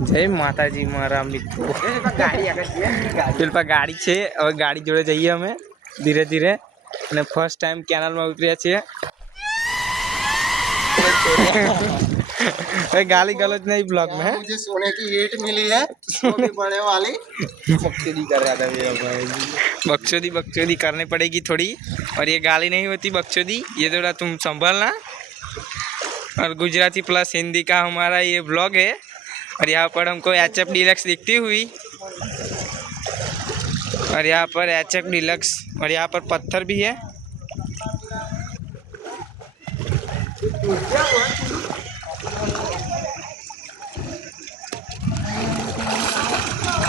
જય માતાજી મારા મિત્રો પેલા ગાડી છે હવે ગાડી જોડે જઈએ અમે ધીરે ધીરે અને ફર્સ્ટ ટાઈમ કેનાલમાં ઉતર્યા છીએ गाली गलौज नहीं ब्लॉग में है। मुझे सोने की ईंट मिली है वो भी बड़े वाली बकचोदी कर रहा था मेरा भाई। बकचोदी करनी पड़ेगी थोड़ी और ये गाली नहीं होती बकचोदी ये थोड़ा तुम संभलना। और गुजराती प्लस हिंदी का हमारा ये ब्लॉग है और यहाँ पर हमको HF डीलक्स दिखती हुई और यहाँ पर HF डीलक्स और यहाँ पर पत्थर भी है।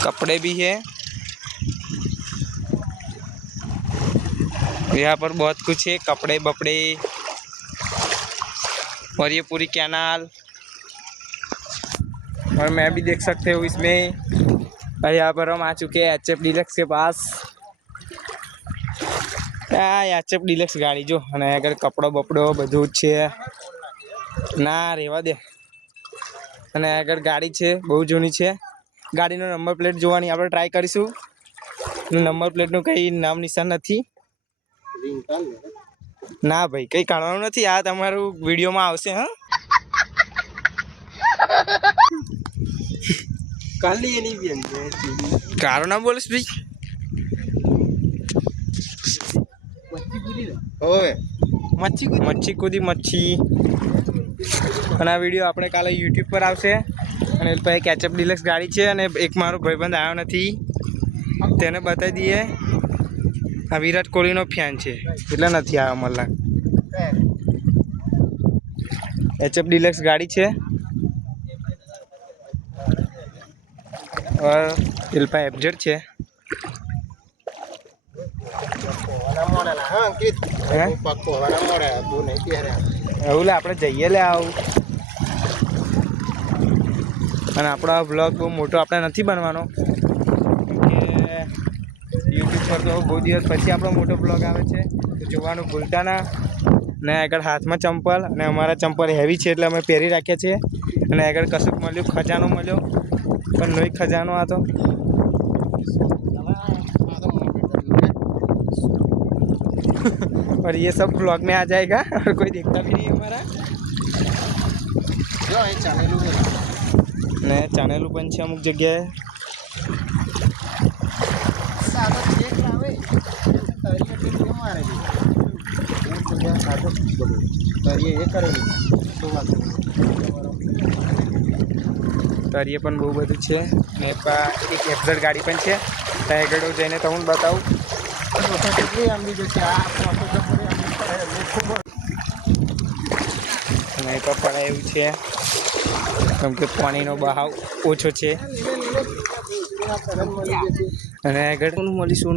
कपड़े भी है यहाँ पर बहुत कुछ है कपड़े बपड़े और ये पूरी कैनाल और मैं भी देख सकते हो इसमें। और यहाँ पर हम आ चुके हैं HF डीलक्स के पास। HF डीलक्स गाड़ी जो અને આગળ કપડો બપડો બધું જ છે ના રહેવા દે અને આગળ ગાડી છે બહુ જૂની છે ગાડીનો નંબર પ્લેટ જોવાની આપણે ટ્રાય કરીશું નંબર પ્લેટનું કંઈ નામ નિશાન નથી ના ભાઈ કંઈ કાઢવાનું નથી આ તમારું વિડીયોમાં આવશે હા काली ये नहीं भी કારો ના બોલીશ ભાઈ ओए મચ્છી કૂદી મચ્છી અને આ વિડીયો આપણે કાલે યુટ્યુબ પર આવશે અને પછી HF ડीलक्स ગાડી છે અને એક મારો ભાઈબંધ આવ્યો નથી તેને બતાવી દઈએ આ વિરાટ કોહલીનો ફેન છે એટલે નથી આવ્યો મલ્લા HF डीलक्स ગાડી છે और इल्पा FZ છે हाँ कित पक्को वाला मोड़ा है वो नहीं कह रहा એવું લે આપણે જઈએ લે આવું અને આપણો બ્લોગ બહુ મોટો આપણે નથી બનવાનો કે યુટ્યુબ પર તો બહુ દિવસ પછી આપણો મોટો બ્લોગ આવે છે તો જોવાનું ભૂલતા ના ને આગળ હાથમાં ચંપલ અને અમારા ચંપલ હેવી છે એટલે અમે પહેરી રાખ્યા છીએ અને આગળ કશુંક મળ્યું ખજાનો મળ્યો પણ નહીં ખજાનો આ તો और ये सब ब्लॉग में आ जाएगा और कोई देखता भी नहीं हमारा जो है चैनल ने चैनल पण છે અમુક જગ્યાએ सादा चेक लावे तरिया के क्यों मारे वो तो सादा बोलो तरिया ये करेली तो बात તરીએ પણ બહુ બધું છે ને એક FZ ગાડી પણ છે ત્યાં આગળ જઈને તમને બતાવું કેટલી આંબી જશે આ નહીં તો પડે એવું છે કેમ કે પાણીનો બહાવ ઓછો છે અને આગળ શું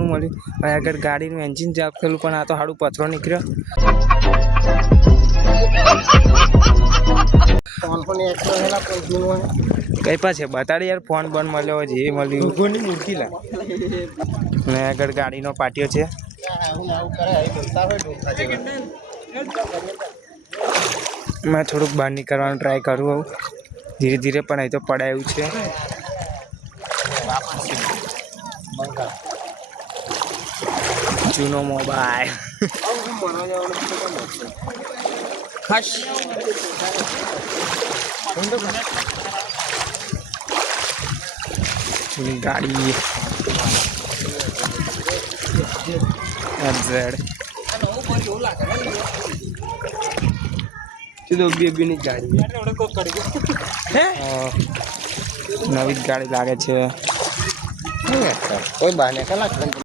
મળ્યું અને આગળ ગાડીનું એન્જિન જ આપેલું પણ આ તો સારું પથરો નીકળ્યો કઈ પાસે બતાડી યાર ફોન બંધ મળ્યો જે મળ્યું મૂર્તિ લા ને આગળ ગાડીનો પાટિયો છે मैं થોડુંક બહાર નીકળવાનું ટ્રાય કરું આવું ધીરે ધીરે પણ અહીં તો પડાય એવું છે જૂનો મોબાઈલ જૂની ગાડી FZ तो बेबी ની ગાડી નવી જ ગાડી લાગે છે કોઈ બાને કલાક